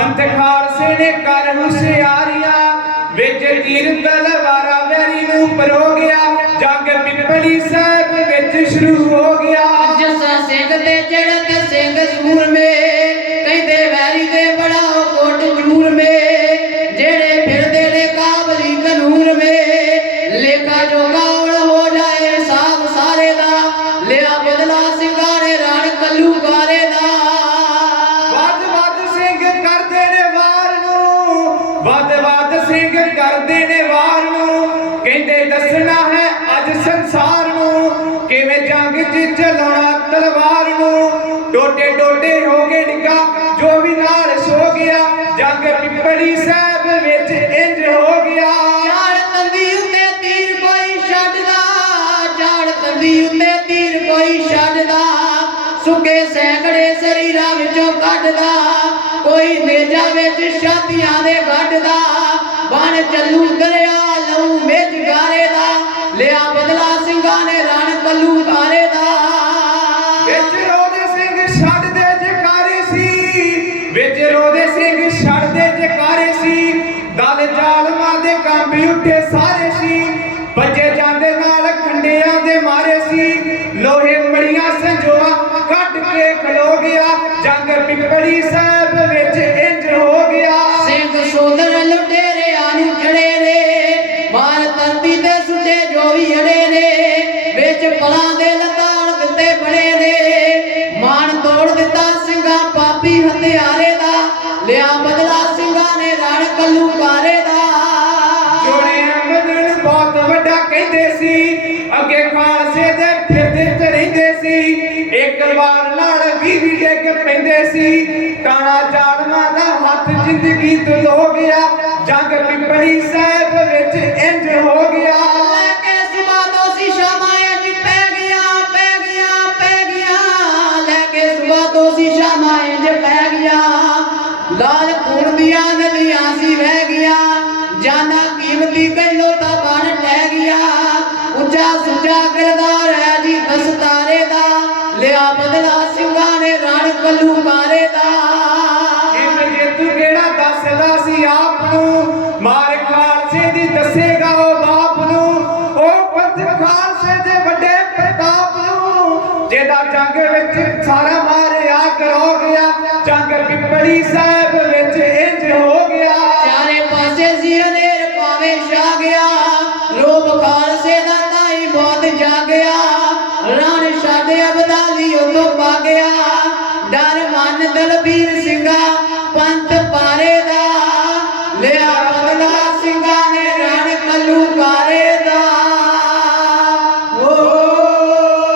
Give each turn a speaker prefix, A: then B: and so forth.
A: ਖਾਲਸੇ ਨੇ ਕਰ ਹੁਸ਼ਿਆਰੀਆਂ, ਵਿੱਚ ਤੀਰ ਤਲਵਾਰਾਂ ਵੈਰੀ ਨੂੰ ਪਰੋ ਗਿਆ ਜੰਗ ਪਿੱਪਲੀ ਸਾਹਿਬ ਵਿੱਚ ਸ਼ੁਰੂ ਹੋ ਗਿਆ।
B: ਜੱਸਾ ਸਿੰਘ ਤੇ ਚੜਤ ਸਿੰਘ ਸੂਰਮੇ, ਕਹਿੰਦੇ ਵੈਰੀ ਦੇ ਬੜਾ ਕੋਟ ਚੂਰਮੇ ਜਿਹੜੇ ਫਿਰਦੇ ਨੇ ਕਾਬਲੀ ਕਨੂਰ ਮੇ ਲੇਖਾ ਜੋਗਾ ਉੜ ਹੋ ਜਾਏ ਸਾਬ ਸਾਰੇ ਦਾ, ਲਿਆ ਬਦਲਾ ਸਿੰਘਾਂ ਰਣ ਕੱਲੂ ਗਾਰੇ ਦਾ।
A: ਵੱਧ ਵੱਧ ਸਿੰਘ ਕਰਦੇ ਨੇ ਵਾਰ ਨੂੰ। ਕਹਿੰਦੇ ਦੱਸਣਾ ਹੈ ਅੱਜ ਸੰਸਾਰ ਨੂੰ, ਕਿਵੇਂ ਜੰਗ 'ਚ ਚਲਾਉਣਾ ਤਲਵਾਰ ਨੂੰ। ਡੋਡੇ ਡੋਡੇ ਹੋ ਗਏ ਨਿੱਕਾ, ਜੋ ਵੀ ਨਾਲ ਸੋ ਗਿਆ, ਜੰਗ ਪਿੱਪਲੀ ਸਾਹਿਬ ਵਿੱਚ ਇੰਜ ਹੋ ਗਿਆ।
B: ਝਾੜ ਤੰਦੀ ਉੱਤੇ ਤੀਰ ਕੋਈ ਛੱਡਦਾ ਝਾੜ ਤੰਦੀ ਉੱਤੇ ਤੀਰ ਕੋਈ ਛੱਡਦਾ। ਸੁੱਕੇ ਸੈਂਕੜੇ ਸਰੀਰਾਂ ਵਿੱਚੋਂ ਕੱਢਦਾ ਕੋਈ ਨੇਜਾ ਵਿੱਚ ਛਾਤੀਆਂ ਦੇ ਗੱਡਦਾ ਬਣ ਚੱਲੂ ਦਰਿਆ ਲਊ ਮੇਜ ਗਾਰੇ ਦਾ, ਲਿਆ ਬਦਲਾ ਸਿੰਘਾਂ ਨੇ ਰਣ ਕੱਲੂ ਗਾਰੇ ਦਾ।
A: ਵਿੱਚ ਰੋਦੇ ਸਿੰਘ ਛੱਡਦੇ ਜਕਾਰੇ ਸੀ, ਵਿੱਚ ਰੋਦੇ ਸਿੰਘ ਛੱਡਦੇ ਜਕਾਰੇ ਸੀ, ਦਲ ਜ਼ਾਲਮਾਂ ਦੇ ਕੰਬ ਉੱਠੇ ਸਾਰੇ ਸੀ ਬੱਜੇ ਜਾਂਦੇ ਨਾਲ ਖੰਡਿਆਂ ਦੇ ਮਾਰੇ ਸੀ, ਲੋਹੇ ਮੜੀਆਂ ਸੰਜੋਆ ਕੱਢ ਕੇ ਖਲੋ ਗਿਆ ਜੰਗ ਪਿੱਪੜੀ ਸਾਹਿਬ ਵਿੱਚ ਇੰਜ ਹੋ ਗਿਆ।
B: ਸਿੰਘ ਸੋਦਰ ਲੁਟੇਰਿਆਂ ਨੂੰ ਚੜੇ ਨੇ ਮਾਰ ਧਰਤੀ ਤੇ ਸੁੱਟੇ ਜੋ ਵੀ ਅੜੇ ਨੇ, ਵਿੱਚ ਪਲਾਂ ਦੇ ਲਤਾੜ ਦਿੱਤੇ ਬੜੇ ਨੇ। ਮਾਨ ਤੋੜ ਦਿੱਤਾ ਸਿੰਘਾਂ, ਪਾਪੀ ਹਥਿਆਰੇ ਦਾ, ਲਿਆ ਬਦਲਾ ਸਿੰਘਾਂ ਨੇ ਰਣ ਕੱਲੂ ਕਾਰੇ ਦਾ।
A: ਵੀ ਪੈਂਦੇ ਸੀ। ਕਾਣਾ ਜਾਲਮਾਂ ਦਾ ਹੱਥ ਜ਼ਿੰਦਗੀ ਤੋਂ ਹੋ ਗਿਆ। ਜੰਗ ਪਿੱਪੜੀ ਸਾਹਿਬ ਵਿੱਚ ਇੰਜ ਹੋ ਗਿਆ।
B: ਲੈ ਕੇ ਸੁਬਾ ਤੋਂ ਸੀ ਸ਼ਾਮਾਂ ਅੱਜ ਪੈ ਗਿਆ ਲਾਲ ਖੂਨ ਦੀਆਂ ਨਦੀਆਂ ਸੀ ਵਹਿ ਗਿਆ। ਜਾਨਾ ਕੀਮਤੀ ਕਹਿਲੋ ਤਾਂ ਬਣ ਟਹਿ ਗਿਆ। ਉੱਚਾ ਸੁੱਚਾ ਕਿਰਦਾਰ ਨੇ ਦਾ
A: ਜਿੰਨ ਜੇਤੂ ਕਿਹੜਾ ਦੱਸਦਾ ਸੀ ਆਪ ਨੂੰ ਮਾਰ ਖਾਲਸੇ ਦੀ ਦੱਸੇਗਾ ਉਹ ਬਾਪ ਨੂੰ। ਉਹ ਪੰਥ ਖਾਲਸੇ ਦੇ ਵੱਡੇ ਪ੍ਰਤਾਪ ਨੂੰ, ਜਿਹਦਾ ਜੰਗ ਵਿੱਚ ਸਾਰਾ ਮਾਰਿਆ ਕਰੋ ਗਿਆ। ਜੰਗ ਪਿੱਪੜੀ ਸਾਹਿਬ
B: Manila Beer Singam.